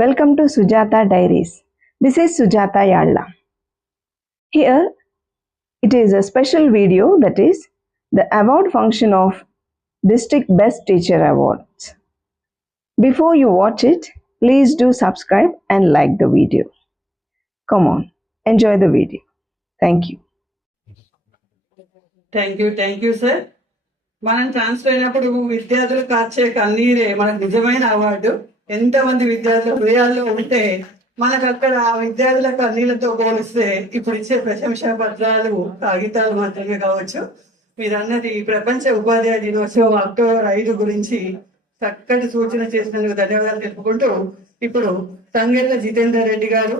Welcome to Sujata Diaries. This is Sujata Yalla. Here it is a special video, that is the award function of District Best Teacher Awards. Before you watch it, please do subscribe and like the video. Come on, enjoy the video. Thank you. Thank you sir. మనం transfer అయినప్పుడు విద్యార్థులు కార్చే కన్నీరే మనకు నిజమైన award. ఎంతమంది విద్యార్థుల హృదయాల్లో ఉంటే మనకు అక్కడ ఆ విద్యార్థుల కన్నీళ్లతో పోలిస్తే ఇప్పుడు ఇచ్చే ప్రశంసా పత్రాలు కాగితాలు మాత్రమే కావచ్చు. మీరు అన్నది ప్రపంచ ఉపాధ్యాయ దినోత్సవం అక్టోబర్ 5 గురించి చక్కటి సూచన చేసినందుకు ధన్యవాదాలు తెలుపుకుంటూ ఇప్పుడు తంగెళ్ళ జితేందర్ రెడ్డి గారు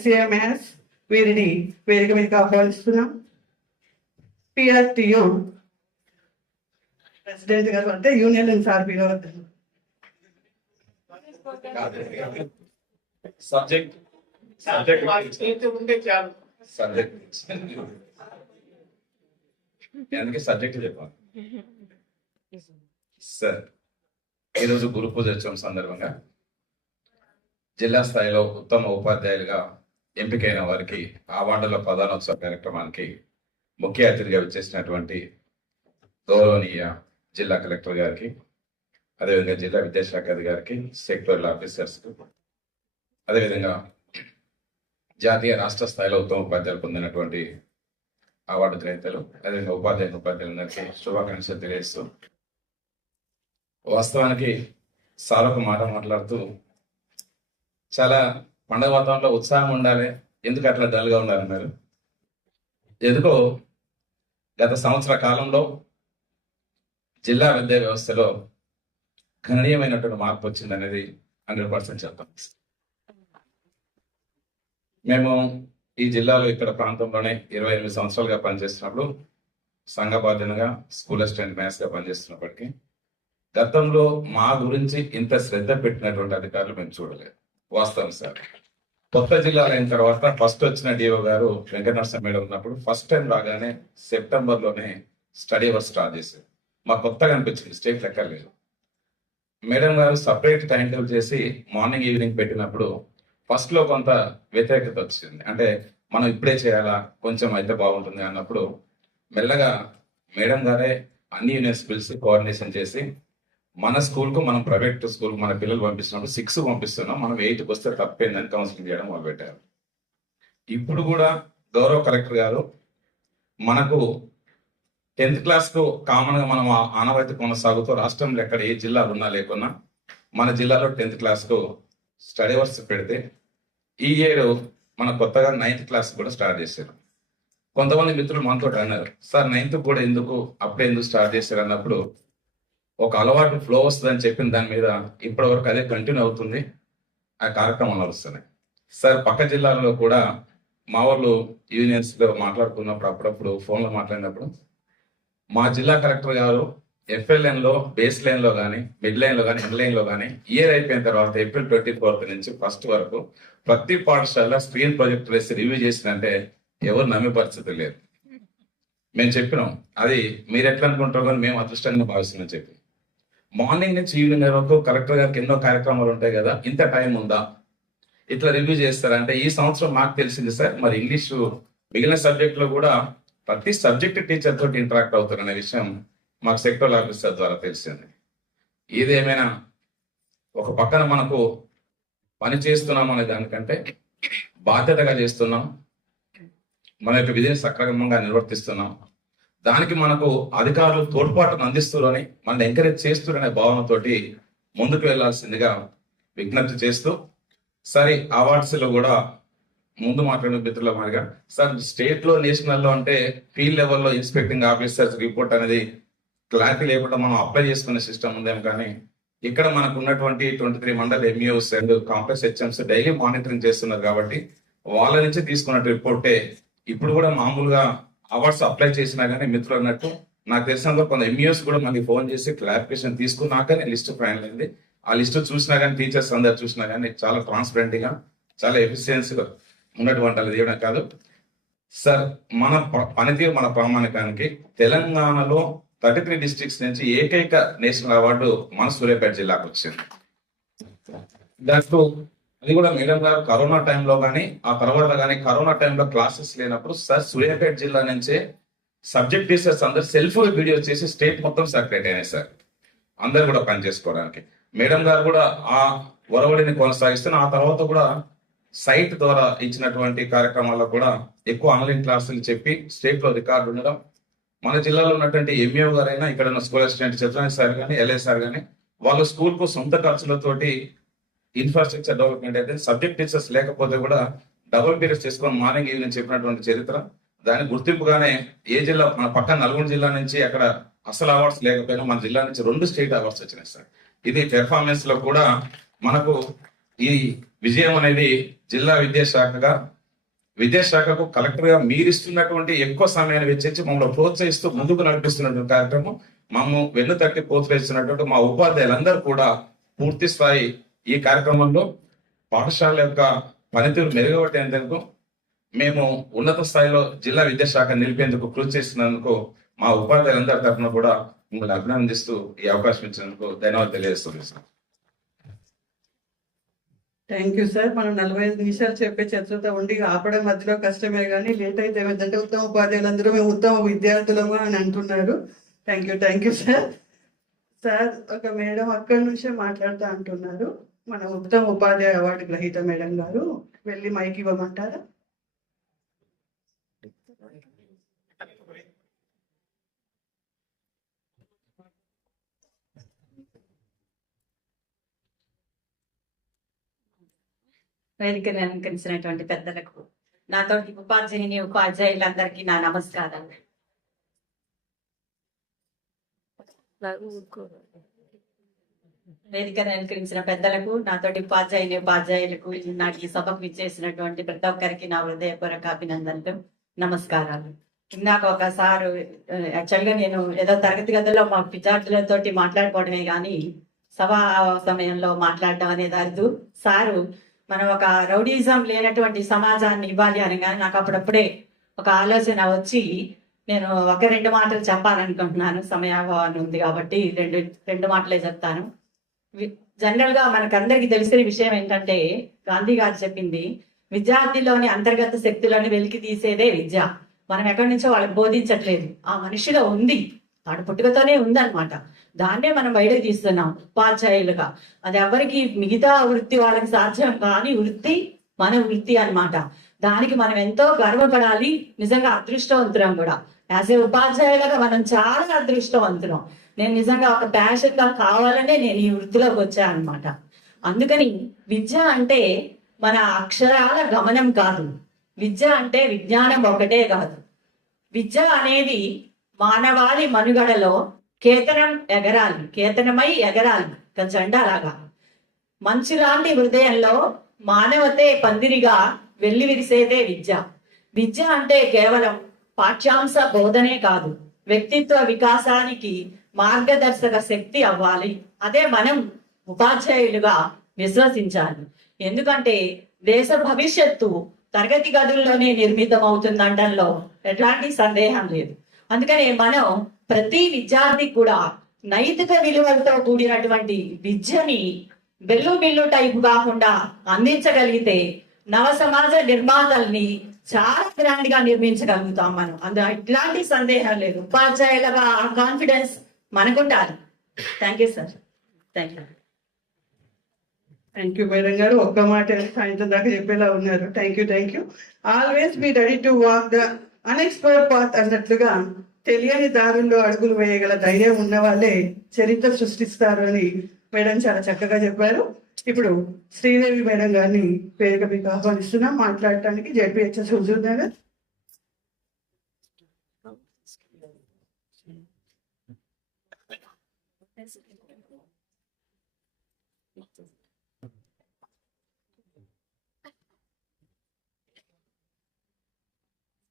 SAMS వీరిని వేదిక మీదకి ఆహ్వానిస్తున్నాం. PRTU ప్రెసిడెంట్ గారు అంటే యూనియన్ అండ్ సార్పీలో సబ్జెక్ట్ చెప్పాలి సార్. ఈరోజు గురు పూజోత్సవం సందర్భంగా జిల్లా స్థాయిలో ఉత్తమ ఉపాధ్యాయులుగా ఎంపికైన వారికి అవార్డుల ప్రధానోత్సవ కార్యక్రమానికి ముఖ్య అతిథిగా వచ్చేసినటువంటి గౌరవనీయ జిల్లా కలెక్టర్ గారికి, అదేవిధంగా జిల్లా విద్యాశాఖ అధికారికి, సెక్టోరల్ ఆఫీసర్స్కు, అదేవిధంగా జాతీయ రాష్ట్ర స్థాయిలో ఉత్తమ ఉపాధ్యాయులు పొందినటువంటి అవార్డు గ్రహీతలు, అదేవిధంగా ఉపాధ్యాయులందరికీ శుభాకాంక్షలు తెలియజేస్తూ, వాస్తవానికి సార్ ఒక మాట మాట్లాడుతూ చాలా పండగ వాతావరణంలో ఉత్సాహం ఉండాలి, ఎందుకు అట్లా డల్గా ఉండాలన్నారు. ఎందుకో గత సంవత్సర కాలంలో జిల్లా విద్యా వ్యవస్థలో గణనీయమైనటువంటి మార్పు వచ్చింది అనేది 100% చెప్తాం. మేము ఈ జిల్లాలో ఇక్కడ ప్రాంతంలోనే 28 సంవత్సరాలుగా పనిచేస్తున్నప్పుడు సంఘ బాధ్యతగా స్కూల్ అసిస్టెంట్ మ్యాథ్స్గా పనిచేస్తున్నప్పటికీ గతంలో మా గురించి ఇంత శ్రద్ధ పెట్టినటువంటి అధికారులు మేము చూడలేదు. వాస్తవం సార్. కొత్త జిల్లాలో అయిన తర్వాత ఫస్ట్ వచ్చిన డిఓ గారు వెంకటనరసింహ మేడం ఉన్నప్పుడు ఫస్ట్ టైం రాగానే సెప్టెంబర్లోనే స్టడీ అవర్స్ స్టార్ట్ చేశారు. మాకు కొత్తగా అనిపించింది, స్టేట్ లెక్కలేదు. మేడం గారు సపరేట్ టైం టేబుల్ చేసి మార్నింగ్ ఈవినింగ్ పెట్టినప్పుడు ఫస్ట్ లో కొంత వ్యతిరేకత వచ్చింది. అంటే మనం ఇప్పుడే చేయాలా, కొంచెం అయితే బాగుంటుంది అన్నప్పుడు మెల్లగా మేడం గారే అన్ని యూనియన్స్ పిలిచి కోఆర్డినేషన్ చేసి మన స్కూల్కు మనం ప్రైవేట్ స్కూల్కి మన పిల్లలు పంపిస్తున్నప్పుడు 6 పంపిస్తున్నాం, మనం 8కి వస్తే తప్పేందని కౌన్సిలింగ్ చేయడం మొదలుపెట్టారు. ఇప్పుడు కూడా గౌరవ కలెక్టర్ గారు మనకు 10th క్లాస్కు కామన్గా మనం ఆనవాయితీ కొనసాగుతూ రాష్ట్రంలో ఎక్కడ ఏ జిల్లాలు ఉన్నా లేకున్నా మన జిల్లాలో 10th క్లాస్కు స్టడీ అవర్స్ పెడితే ఈ ఏడు మన కొత్తగా 9th క్లాస్ కూడా స్టార్ట్ చేశారు. కొంతమంది మిత్రులు మనతో అన్నారు, సార్ 9th కూడా ఎందుకు అప్పుడే ఎందుకు స్టార్ట్ చేశారు అన్నప్పుడు ఒక అలవాటు ఫ్లో వస్తుందని చెప్పిన దాని మీద ఇప్పటి వరకు అదే కంటిన్యూ అవుతుంది, ఆ కార్యక్రమాలు నడుస్తున్నాయి. సార్ పక్క జిల్లాల్లో కూడా మా వాళ్ళు యూనియన్స్లో మాట్లాడుకున్నప్పుడు అప్పుడప్పుడు ఫోన్లో మాట్లాడినప్పుడు మా జిల్లా కలెక్టర్ గారు FLNలో బేస్ లైన్లో కానీ మిడ్ లైన్లో కానీ ఎండ్ లైన్లో కానీ ఇయర్ అయిపోయిన తర్వాత April 24th నుంచి 1st వరకు ప్రతి పాఠశాల స్క్రీన్ ప్రొజెక్టర్ వేసి రివ్యూ చేసిందంటే ఎవరు నమ్మే పరిస్థితి లేదు. మేము చెప్పినాం, అది మీరు ఎట్లా అనుకుంటారో కానీ మేము అదృష్టంగా భావిస్తున్నాం చెప్పి. మార్నింగ్ నుంచి ఈవినింగ్ వరకు కలెక్టర్ గారికి ఎన్నో కార్యక్రమాలు ఉంటాయి కదా, ఇంత టైం ఉందా ఇట్లా రివ్యూ చేస్తారంటే ఈ సంవత్సరం మాకు తెలిసింది సార్. మరి ఇంగ్లీషు మిగిలిన సబ్జెక్టులో కూడా ప్రతి సబ్జెక్ట్ టీచర్ తోటి ఇంటరాక్ట్ అవుతారనే విషయం మాకు సెక్టరల్ ఆఫీసర్ ద్వారా తెలిసింది. ఏదేమైనా ఒక పక్కన మనకు పని చేస్తున్నాం అనే దానికంటే బాధ్యతగా చేస్తున్నాం, మన యొక్క విధిని సక్రమంగా నిర్వర్తిస్తున్నాం, దానికి మనకు అధికారులు తోడ్పాటును అందిస్తున్నారని మనల్ని ఎంకరేజ్ చేస్తున్నారనే భావనతోటి ముందుకు వెళ్లాల్సిందిగా విజ్ఞప్తి చేస్తూ, సరే అవార్డ్స్లో కూడా ముందు మాట్లాడిన మిత్రుల మాదిరిగా సార్ స్టేట్లో నేషనల్లో అంటే ఫీల్డ్ లెవెల్లో ఇన్స్పెక్టింగ్ ఆఫీసర్స్ రిపోర్ట్ అనేది క్లారిటీ లేకుండా మనం అప్లై చేసుకునే సిస్టమ్ ఉందేమో, కానీ ఇక్కడ మనకు ఉన్నటువంటి 23 మండల MUs and complex HMs daily monitoring చేస్తున్నారు కాబట్టి వాళ్ళ నుంచి తీసుకున్న రిపోర్టే ఇప్పుడు కూడా మామూలుగా అవార్డ్స్ అప్లై చేసినా కానీ మిత్రులు అన్నట్టు నాకు తెలిసినంత కొంత MUs కూడా మళ్ళీ ఫోన్ చేసి క్లారిఫికేషన్ తీసుకున్నాకనే లిస్ట్ ఫైనల్ అయింది. ఆ లిస్ట్ చూసినా కానీ టీచర్స్ అందరు చూసినా కానీ చాలా ట్రాన్స్పరెంట్ గా చాలా ఎఫిషియన్సీగా ఉన్నటువంటి వాళ్ళు ఇవ్వడం కాదు సార్. మన పనితీరు మన ప్రామాణికానికి తెలంగాణలో 33 డిస్ట్రిక్ట్స్ నుంచి ఏకైక నేషనల్ అవార్డు మన సూర్యాపేట జిల్లాకు వచ్చింది. దాంట్లో అది కూడా మేడం గారు కరోనా టైంలో కానీ ఆ తర్వాత కానీ కరోనా టైంలో క్లాసెస్ లేనప్పుడు సార్ సూర్యాపేట జిల్లా నుంచే సబ్జెక్ట్ టీచర్స్ అందరు సెల్ఫ్ వీడియో చేసి స్టేట్ మొత్తం సర్క్యులేట్ అయినాయి సార్, అందరు కూడా పనిచేసుకోవడానికి. మేడం గారు కూడా ఆ ఒరవడిని కొనసాగిస్తున్న ఆ తర్వాత కూడా సైట్ ద్వారా ఇచ్చినటువంటి కార్యక్రమాల్లో కూడా ఎక్కువ ఆన్లైన్ క్లాసులు చెప్పి స్టేట్ లో రికార్డు ఉండడం. మన జిల్లాలో ఉన్నటువంటి ఎంఈఓ గారైనా ఇక్కడ ఉన్న స్కూల్ అసిస్టెంట్ చిత్రాని సార్ కానీ ఎల్ఏ సార్ కానీ వాళ్ళ స్కూల్ కు సొంత ఖర్చులతోటి ఇన్ఫ్రాస్ట్రక్చర్ డెవలప్మెంట్ అయితే సబ్జెక్ట్ టీచర్స్ లేకపోతే కూడా డబుల్ పీరియడ్స్ చేసుకొని మార్నింగ్ ఈవినింగ్ చెప్పినటువంటి చరిత్ర. దాని గుర్తింపుగానే ఏ జిల్లా మన పక్కన నల్గొండ జిల్లా నుంచి అక్కడ అసలు అవార్డ్స్ లేకపోయినా మన జిల్లా నుంచి 2 స్టేట్ అవార్డ్స్ వచ్చినాయి సార్. ఇది పెర్ఫార్మెన్స్ లో కూడా మనకు ఈ విజయం అనేది జిల్లా విద్యాశాఖకు కలెక్టర్ గా మీరు ఇస్తున్నటువంటి ఎక్కువ సమయాన్ని వెచ్చించి మమ్మల్ని ప్రోత్సహిస్తూ ముందుకు నడిపిస్తున్నటువంటి కార్యక్రమం, మమ్ము వెన్ను తట్టి ప్రోత్సహిస్తున్నటువంటి మా ఉపాధ్యాయులందరూ కూడా పూర్తి స్థాయి ఈ కార్యక్రమంలో పాఠశాల యొక్క పనితీరు మెరుగుపట్టేందుకు మేము ఉన్నత స్థాయిలో జిల్లా విద్యాశాఖ నిలిపేందుకు కృషి చేస్తున్నందుకు మా ఉపాధ్యాయులందరి తరఫున కూడా మిమ్మల్ని అభినందిస్తూ ఈ అవకాశం ఇచ్చినందుకు ధన్యవాదాలు తెలియజేస్తుంది సార్. Thank you sir. మనం 45 నిమిషాలు చెప్పే చర్చతో ఉండి ఆపడం మధ్యలో కష్టమే కానీ లేట్ అయితే ఏమైందంటే ఉత్తమ ఉపాధ్యాయులందరూ మేము ఉత్తమ విద్యార్థులము అని అంటున్నారు. Thank you sir. సార్ ఒక మేడం అక్కడి నుంచే మాట్లాడుతూ అంటున్నారు. మన ఉత్తమ ఉపాధ్యాయ అవార్డు గ్రహీత మేడం గారు వెళ్ళి మైక్ ఇవ్వమంటారా? వేదికను అలంకరించినటువంటి పెద్దలకు, నాతోటి ఉపాధ్యాయులందరికీ నా నమస్కారాలు. వేదికను అలంకరించిన పెద్దలకు, నాతోటి ఉపాధ్యాయులకు, ఈనాటి ఈ సభకు విచ్చేసినటువంటి ప్రతి ఒక్కరికి నా హృదయపూర్వక అభినందనలు, నమస్కారాలు. ఇందాక ఒకసారి యాక్చువల్గా నేను ఏదో తరగతి గదుల్లో మా విద్యార్థులతోటి మాట్లాడుకోవడమే కానీ సభా సమయంలో మాట్లాడడం అనేది అరుదు. సారు మనం ఒక రౌడీజం లేనటువంటి సమాజాన్ని ఇవ్వాలి అని కానీ నాకు అప్పుడప్పుడే ఒక ఆలోచన వచ్చి నేను 1-2 మాటలు చెప్పాలనుకుంటున్నాను. సమయాభావం ఉంది కాబట్టి రెండు మాటలే చెప్తాను. జనరల్ గా మనకందరికి తెలిసిన విషయం ఏంటంటే, గాంధీ గారు చెప్పింది, విద్యార్థిలోని అంతర్గత శక్తులను వెలికి తీసేదే విద్య. మనం ఎక్కడి నుంచో వాళ్ళకి బోధించట్లేదు, ఆ మనిషిలో ఉంది, వాడు పుట్టుకతోనే ఉందన్నమాట. దాన్నే మనం బయటకు తీస్తున్నాం ఉపాధ్యాయులుగా. అది ఎవరికి మిగతా వృత్తి వాళ్ళకి సాధ్యం కాని వృత్తి మన వృత్తి అన్నమాట. దానికి మనం ఎంతో గర్వపడాలి. నిజంగా అదృష్టవంతులం కూడా. యాజ్ ఏ ఉపాధ్యాయులుగా మనం చాలా అదృష్టవంతులం. నేను నిజంగా ఒక ప్యాషన్ గా కావాలనే నేను ఈ వృత్తిలోకి వచ్చాను అనమాట. అందుకని విద్య అంటే మన అక్షరాల గమనం కాదు, విద్య అంటే విజ్ఞానం ఒకటే కాదు. విద్య అనేది మానవాళి మనుగడలో కేతనమై ఎగరాలి జెండాలాగా. మంచులాంటి హృదయంలో మానవతే పందిరిగా వెల్లివిరిసేదే విద్య. విద్య అంటే కేవలం పాఠ్యాంశ బోధనే కాదు, వ్యక్తిత్వ వికాసానికి మార్గదర్శక శక్తి అవ్వాలి. అదే మనం ఉపాధ్యాయులుగా విశ్వసించాలి. ఎందుకంటే దేశ భవిష్యత్తు తరగతి గదుల్లోనే నిర్మితం అవుతుందనడంలో ఎట్లాంటి సందేహం లేదు. అందుకనే మనం ప్రతి విద్యార్థి కూడా నైతిక విలువలతో కూడినటువంటి విద్యని బిల్లు టైపు కాకుండా అందించగలిగితే నవ సమాజ నిర్మాతల్ని చాలా గ్రాండ్ గా నిర్మించగలుగుతాం మనం. అందులో ఇట్లాంటి సందేహం లేదు. ఉపాధ్యాయులుగా ఆ కాన్ఫిడెన్స్ మనకుండాలి. Thank you sir. Thank you madam గారు. ఒక్క మాట సాయంత్రం దాకా చెప్పేలా ఉన్నారు. Thank you. Always be ready to walk the unexplored path అన్నట్లుగా తెలియని దారుల్లో అడుగులు వేయగల ధైర్యం ఉన్న వాళ్ళే చరిత్ర సృష్టిస్తారు అని మేడం చాలా చక్కగా చెప్పారు. ఇప్పుడు శ్రీదేవి మేడం గారిని వేదిక మీకు ఆహ్వానిస్తున్నాం మాట్లాడటానికి. ZPHS Huzur Nagar.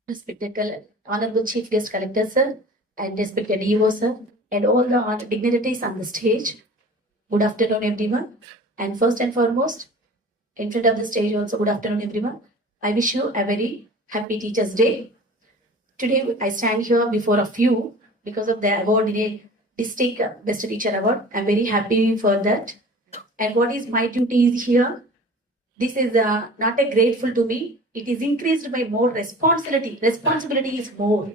Respected Honorable Chief Guest Collector Sir and respected EO Sir and all the dignitaries on the stage. Good afternoon everyone. And first and foremost, in front of the stage also, good afternoon everyone. I wish you a very happy Teachers Day. Today I stand here before of you because of the award in a district Best Teacher Award. I'm very happy for that. And what is my duty is here? this is not a grateful to me. It is increased my more responsibility. Responsibility is more.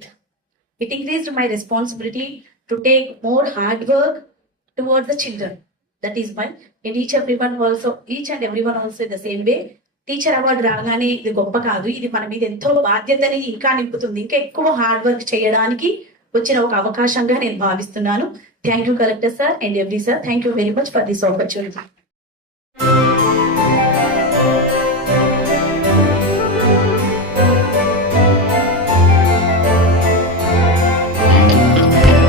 It increased my responsibility to take more hard work towards the children. That is my, and each and everyone also the same way. Teacher award రాగానే ఇది గొప్ప కాదు, ఇది మన మీద ఎంతో బాధ్యతని ఇంకా నింపుతుంది, ఇంకా ఎక్కువ హార్డ్ వర్క్ చేయడానికి వచ్చిన ఒక అవకాశంగా నేను భావిస్తున్నాను. Thank you collector sir and every sir. Thank you very much for this opportunity.